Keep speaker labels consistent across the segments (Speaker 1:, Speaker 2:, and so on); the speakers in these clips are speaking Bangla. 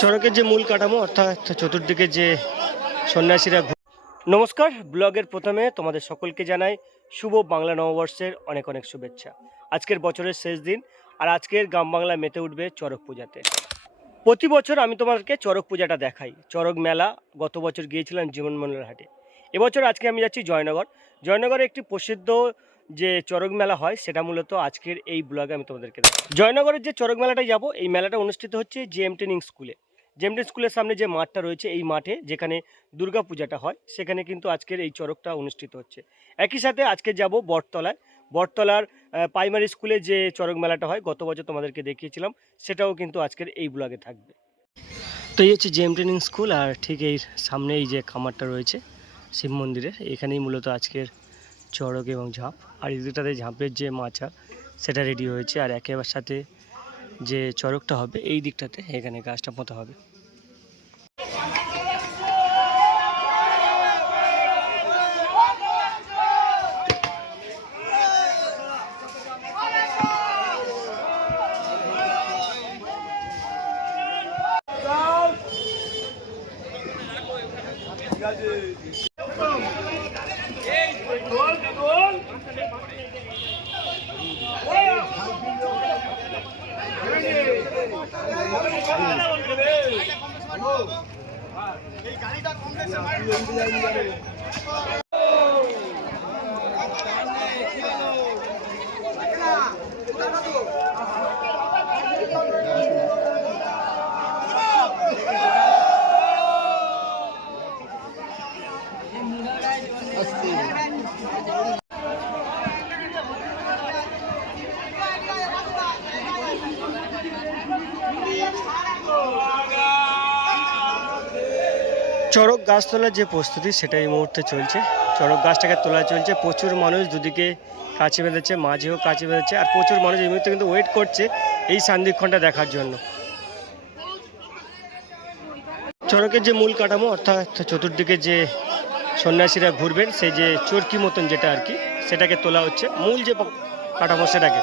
Speaker 1: চড়কের যে মূল কাঠামো, অর্থাৎ চতুর্দিকে যে সন্ন্যাসীরা নমস্কার, ব্লগের প্রথমে তোমাদের সকলকে জানাই শুভ বাংলা নববর্ষের অনেক অনেক শুভেচ্ছা। আজকের বছরের শেষ দিন, আর আজকের গ্রাম বাংলায় মেতে উঠবে চড়ক পূজাতে। প্রতি বছর আমি তোমাদেরকে চড়ক পূজাটা দেখাই। চড়ক মেলা গত বছর গিয়েছিলাম জীবনমন্ডলের হাটে। এবছর আজকে আমি যাচ্ছি জয়নগর। জয়নগরে একটি প্রসিদ্ধ যে চরক মেলা হয়, সেটা মূলত আজকের এই ব্লগে আমি তোমাদেরকে দেখাই জয়নগরের যে চড়ক মেলাটায় যাব, এই মেলাটা অনুষ্ঠিত হচ্ছে জেএম ট্রেনিং স্কুলে। জেমটেন স্কুলের সামনে যে মাঠটা রয়েছে, এই মাঠে যেখানে দুর্গা পূজাটা হয়, সেখানে কিন্তু আজকের এই চড়কটা অনুষ্ঠিত হচ্ছে। একই সাথে আজকে যাব বটতলায়। বটতলার প্রাইমারি স্কুলে যে চড়ক মেলাটা হয়, গত বছর তোমাদেরকে দেখিয়েছিলাম, সেটাও কিন্তু আজকের এই ব্লগে থাকবে। তো এই হচ্ছে জেম ট্রেনিং স্কুল আর ঠিক এই সামনে এই যে খামারটা রয়েছে, শিব মন্দিরের, এখানেই মূলত আজকের চড়ক এবং ঝাঁপ। আর এই দুটাতে ঝাঁপের যে মাচা, সেটা রেডি হয়েছে, আর একেবার সাথে যে চড়কটা হবে, এই দিকটাতে এখানে গাছটা পোঁতা হবে এই গাড়িটা কমপ্লেক্সে চড়ক গাছ তোলার যে প্রস্তুতি সেটা এই মুহূর্তে চলছে। চড়ক গাছটাকে তোলা চলছে। প্রচুর মানুষ দুদিকে কাছে বেঁধেছে, মাঝেও কাছে বেঁধেছে, আর প্রচুর মানুষ এই মুহূর্তে কিন্তু ওয়েট করছে এই সান্দিক্ষণটা দেখার জন্য। চড়কের যে মূল কাঠামো, অর্থাৎ চতুর্দিকে যে সন্ন্যাসীরা ঘুরবেন, সেই যে চরকি মতন যেটা আর কি, সেটাকে তোলা হচ্ছে। মূল যে কাঠামো সেটাকে।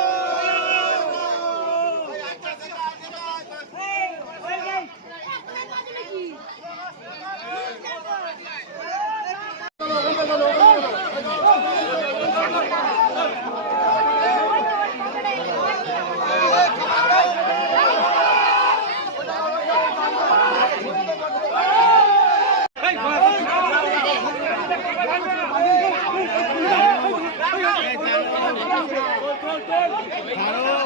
Speaker 1: ভারত।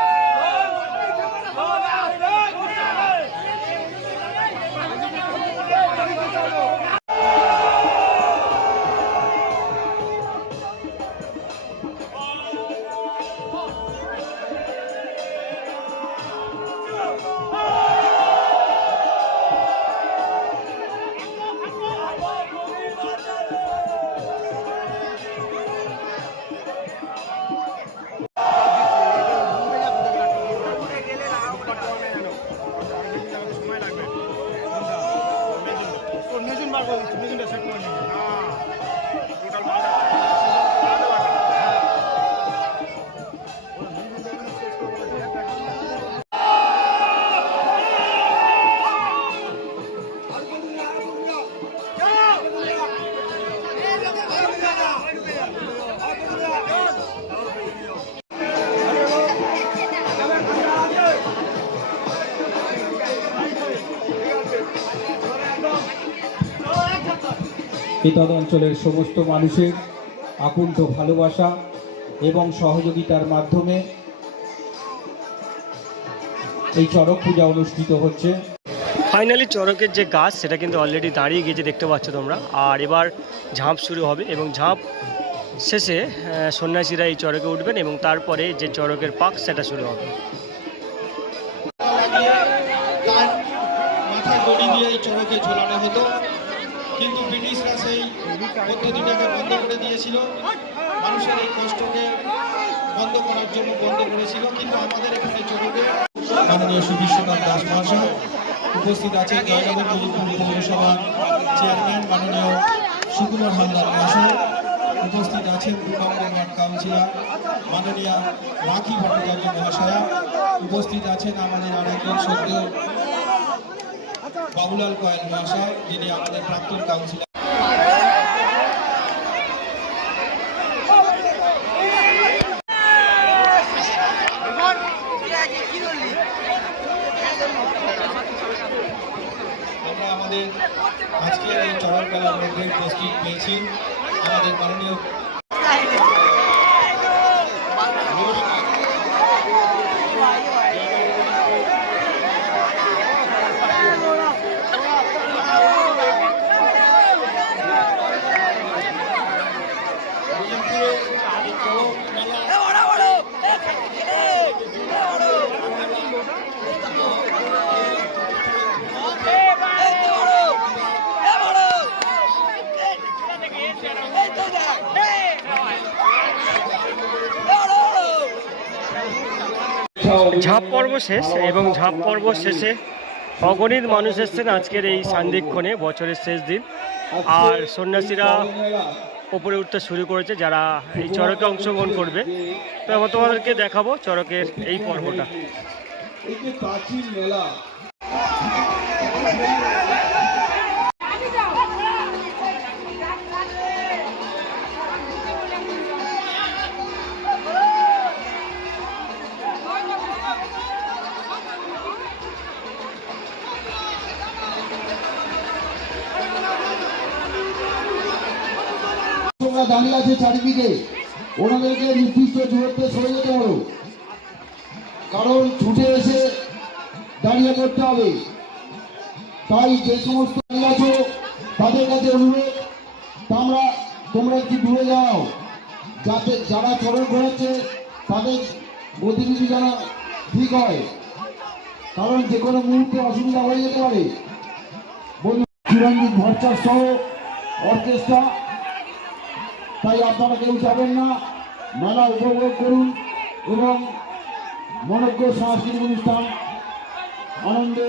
Speaker 2: বেতন অঞ্চলের সমস্ত মানুষের আকুণ্ঠ ভালোবাসা এবং সহযোগিতার মাধ্যমে এই চড়ক পূজা অনুষ্ঠিত হচ্ছে।
Speaker 1: ফাইনালি চড়কের যে গাছ সেটা কিন্তু অলরেডি দাঁড়িয়ে গিয়েছে দেখতে পাচ্ছ তোমরা। আর এবার ঝাঁপ শুরু হবে এবং ঝাঁপ শেষে সন্ন্যাসীরা এই চড়কে উঠবেন এবং তারপরে যে চড়কের পাক সেটা শুরু হবে।
Speaker 3: মাথায় দড়ি দিয়ে এই চড়কে ঝোলানো হতো। কিন্তু ব্রিটিশরা সেই পদ্ধতিটাকে বন্ধ করে দিয়েছিল। মানুষের এই কষ্টকে বন্ধ করার জন্য বন্ধ করেছিল, কিন্তু আমাদের এখানে চড়কে মাননীয় সুবিশ্বনাথ দাস মহাশয় উপস্থিত আছেন। জয়নগর মজিদপুর পৌরসভা চেয়ারম্যান মাননীয় সুকুমার হালদার মহাশয় উপস্থিত আছেন। দু নম্বর ওয়ার্ড কাউন্সিলর মাননীয়া রাখি ভট্টাচার্য মহাশয়া উপস্থিত আছেন। আমাদের আরেকজন সদ্য বাবুলাল কয়েল মহাশয়, যিনি আমাদের প্রাক্তন কাউন্সিলর। আমরা আমাদের আজকের এই চরণ মেলার মধ্যে উপস্থিত পেয়েছি। আমাদের মাননীয়
Speaker 1: ঝাঁপ পর্ব শেষ এবং ঝাঁপ পর্ব শেষে অগণিত মানুষ এসছেন আজকের এই সান্দিক্ষণে বছরের শেষ দিন। আর সন্ন্যাসীরা ওপরে উঠতে শুরু করেছে যারা এই চরকে অংশগ্রহণ করবে। তো তোমাদেরকে দেখাবো চরকের এই পর্বটা।
Speaker 2: এই যে মেলা।
Speaker 4: তোমরা দাঁড়িয়ে আছে চারিদিকে। ওনাদেরকে নির্দিষ্ট দূরত্বে সরে যেতে পারো কারণ ছুটে এসে দাঁড়িয়ে করতে হবে। তাই যে সমস্ত আছো, তাদের কাছে অনুরোধ, তোমরা তোমরা একটু দূরে যাও। যাতে যারা চরণ ঘোরাচ্ছে তাদের গতিবিধি যেন ঠিক হয়। কারণ যে কোনো মুহূর্তে অসুবিধা হয়ে যেতে পারে। বলুন চিরঞ্জিত ভট্টাচার্য সহ অর্কেস্ট্রা তাই আপনারা কেউ যাবেন না। মেলা উপভোগ করুন এবং মনজ্ঞ সাংস্কৃতিক অনুষ্ঠান আনন্দে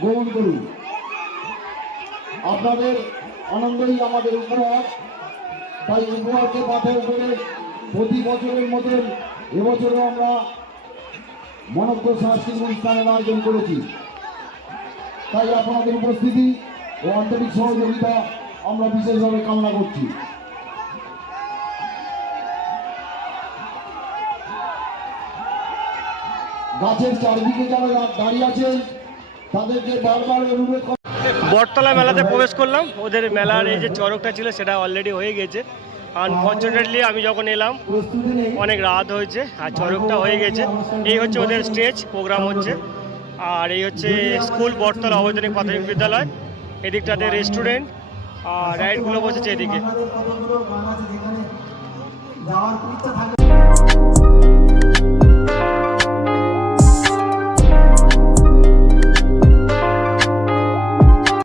Speaker 4: গ্রহণ করুন। আপনাদের আনন্দই আমাদের উপহার। তাই উপহারকে মাথায় করে প্রতি বছরের মতন এবছরও আমরা মনজ্ঞ সাংস্কৃতিক অনুষ্ঠানের আয়োজন করেছি। তাই আপনাদের উপস্থিতি ও আন্তরিক সহযোগিতা আমরা বিশেষভাবে কামনা করছি। গাছের চারদিকে যারা দাঁড়িয়ে আছেন তাদেরকে বারবার অনুরোধ
Speaker 1: বটতলা মেলাতে প্রবেশ করলাম। ওদের মেলার এই যে চড়কটা ছিল সেটা অলরেডি হয়ে গেছে। আনফর্চুনেটলি আমি যখন এলাম অনেক রাত হয়েছে আর চড়কটা হয়ে গেছে। এই হচ্ছে ওদের স্টেজ প্রোগ্রাম হচ্ছে। আর এই হচ্ছে স্কুল বটতলা অবৈতনিক প্রাথমিক বিদ্যালয়। এদিকটাতে রেস্টুরেন্ট আর রাইডগুলো বসেছে এদিকে।
Speaker 5: যাওয়ার ইচ্ছা থাকে